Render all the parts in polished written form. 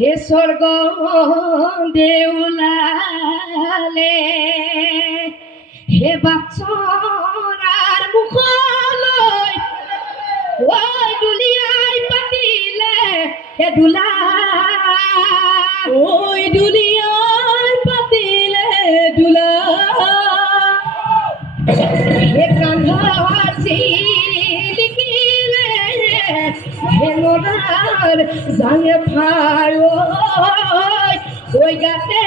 হে স্বর্গ দেউলালে হে বাচ্চার মুখলৈ ওই দুলিয়াই পাতিলে হে দুলা ওই দুলিয়াই পাতিলে দুলা হে কান্ধার লিখিলে হে লোনার জাঙে ভাই ওই গাতে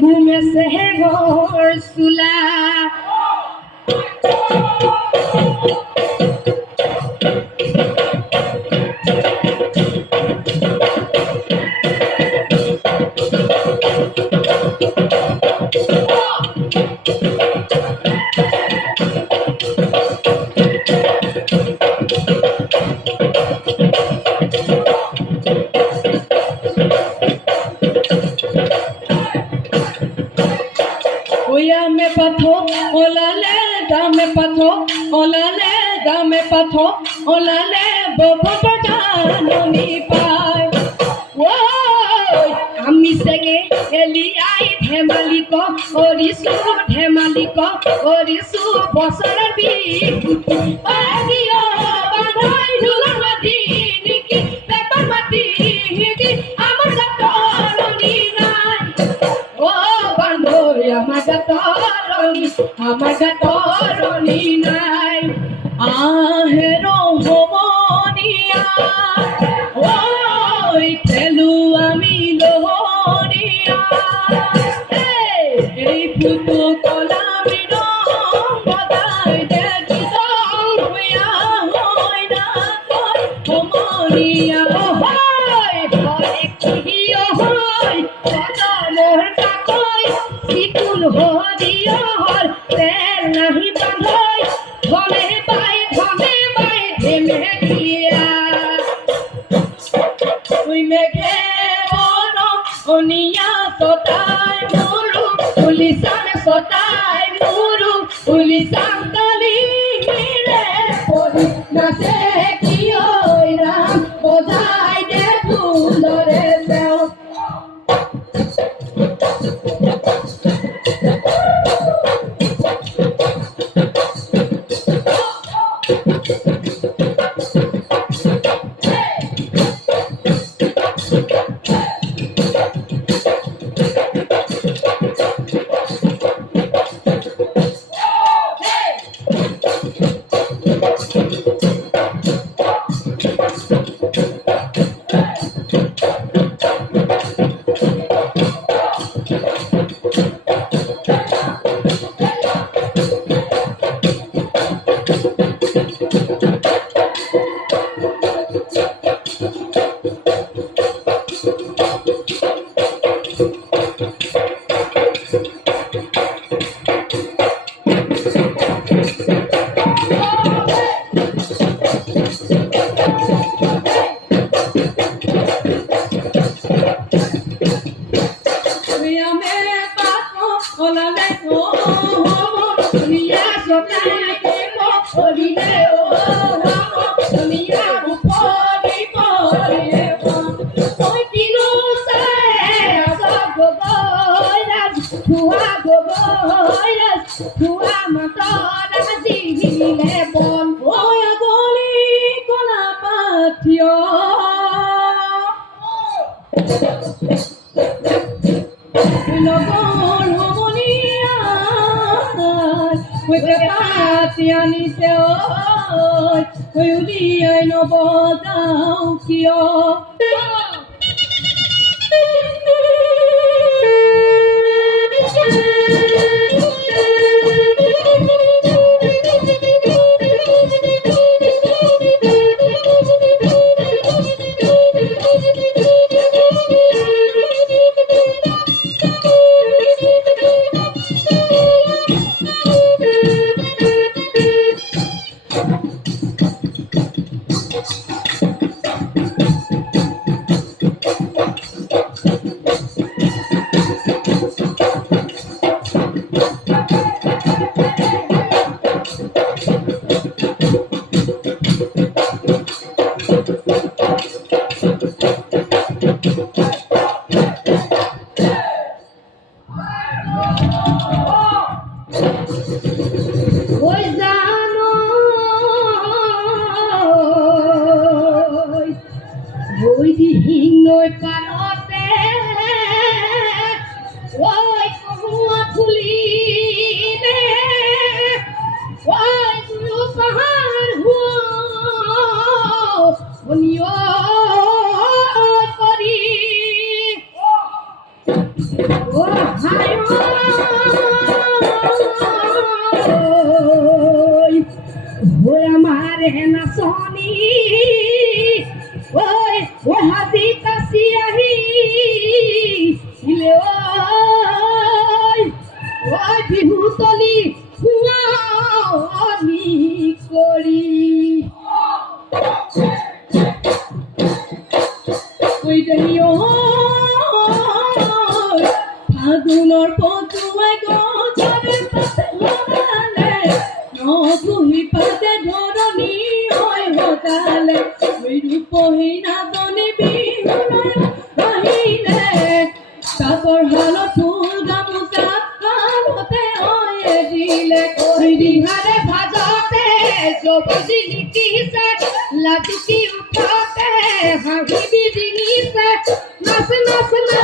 ঘুমেছে হে ঘর চুলা me patho olale dame patho olale dame patho olale bobo janoni pai oi ami sege eliai dhemaliko orisu bosarar bi adio banai nular mati niki pepar mati niki amar gatoroni nai o bandoi amar gatoroni nai ahero homoniya oi telu ami lohoniya ei putu kolami no badai dedi dong hoya hoi na koi homoniya hoi hoi kiyo hoi kodalor kakoi sikul hodiyo hor tel nahi bandhoi dhame bai dheme dia oi meghe bono oniya sotai muru pulisan sotai muru pulisan kali mire pori nase kiyo ram bodai de tulore seo ও হায় ও আমারে না সোনি ওই ও হাসি কাশি আহি ইলে ওই বিহুতলি হুয়ানি করি ওই দেহিও ফাগুনৰ পতুৱাই গছৰে পাতে লগালে নগুহি পাতে ধৰণী হৈ সজালে ৰূপহী নাচনী বিহুলৈ আহিলে চাকৰ হালত ফুল গামোচা কাণতে হৈয়ে দিলে ৰিহাৰে ভাজতে জবজি লিখিছে লাজুকি উঠতে হাঁহি বিৰিঙিছে নাচ নাচ নাচ